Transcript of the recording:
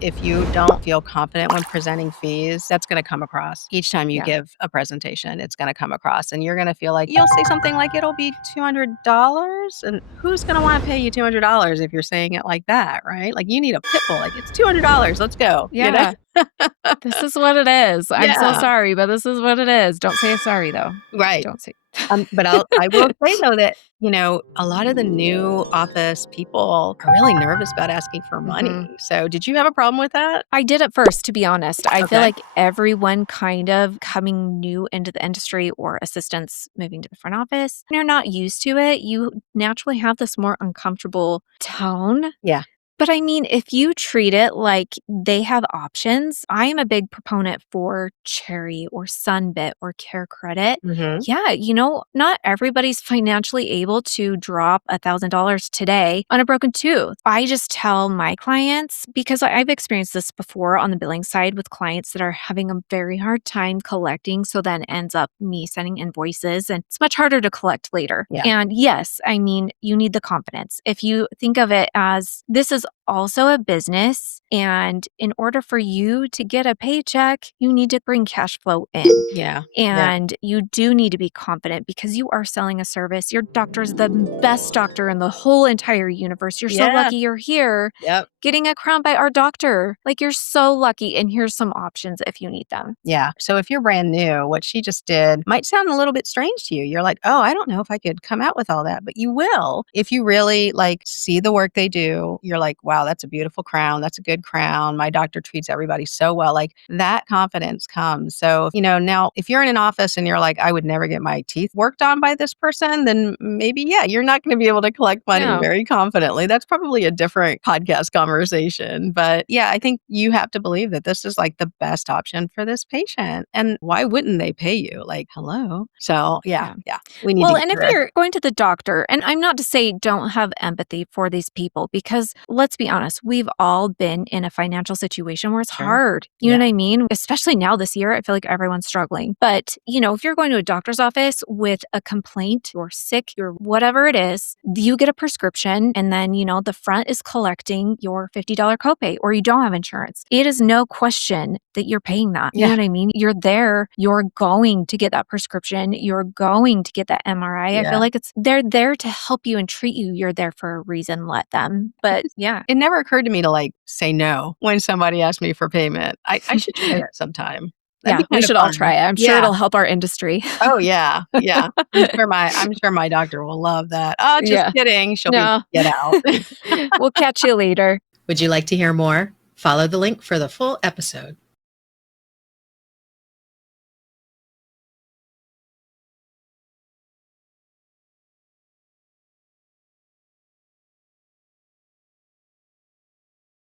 If you don't feel confident when presenting fees, that's going to come across. Each time you Yeah. give a presentation, it's going to come across and you're going to feel like you'll say something like it'll be $200. And who's going to want to pay you $200 if you're saying it like that, right? Like you need a pit bull, like it's $200. Let's go, you know? Yeah. This is what it is. I'm so Yeah, sorry, but this is what it is. Don't say sorry though. right. Don't say. But I will say though that, a lot of the new office people are really nervous about asking for Mhm. money. So did you have a problem with that? I did at first, to be honest. I feel Okay. like everyone kind of coming new into the industry or assistants moving to the front office, you're not used to it. You naturally have this more uncomfortable tone. Yeah. But I mean, if you treat it like they have options, I am a big proponent for Cherry or Sunbit or Care Credit. Hmm. Yeah, not everybody's financially able to drop $1,000 today on a broken tooth. I just tell my clients, because I've experienced this before on the billing side with clients that are having a very hard time collecting. So then ends up me sending invoices and it's much harder to collect later. Yeah. And yes, I mean, you need the confidence. If you think of it as this is also a business, and in order for you to get a paycheck, you need to bring cash flow in. Yeah. Yeah. And you do need to be confident because you are selling a service. Your doctor's the best doctor in the whole entire universe. You're so Yeah. lucky you're here Yep. getting a crown by our doctor. Like, you're so lucky. And here's some options if you need them. Yeah. So if you're brand new, what she just did might sound a little bit strange to you. You're like, oh, I don't know if I could come out with all that, but you will. If you really see the work they do, you're like, wow, that's a beautiful crown. That's a good crown. My doctor treats everybody so well. Like that confidence comes. So, now if you're in an office and you're like, I would never get my teeth worked on by this person, then maybe, yeah, you're not going to be able to collect money No. very confidently. That's probably a different podcast conversation. But yeah, I think you have to believe that this is like the best option for this patient. And why wouldn't they pay you? Like, hello. So yeah, Yeah. yeah, we need to Well, get and if through it. you're going to the doctor, and I'm not to say don't have empathy for these people, because let's be honest, we've all been in a financial situation where it's Sure. hard. You Yeah. know what I mean? Especially now this year, I feel like everyone's struggling. But, if you're going to a doctor's office with a complaint, you're sick, you're whatever it is, you get a prescription, and then, the front is collecting your $50 copay, or you don't have insurance. It is no question that you're paying that. You know Yeah. what I mean? You're there, you're going to get that prescription, you're going to get that MRI. I feel Yeah. like they're there to help you and treat you. You're there for a reason, let them. But yeah. It never occurred to me to say no when somebody asked me for payment. I should try that sometime. That'd Yeah, be we kind of should all fun. try it. I'm sure Yeah. it'll help our industry. Oh yeah. Yeah. I'm sure my doctor will love that. Oh, just Yeah. kidding. She'll be No. get out. We'll catch you later. Would you like to hear more? Follow the link for the full episode.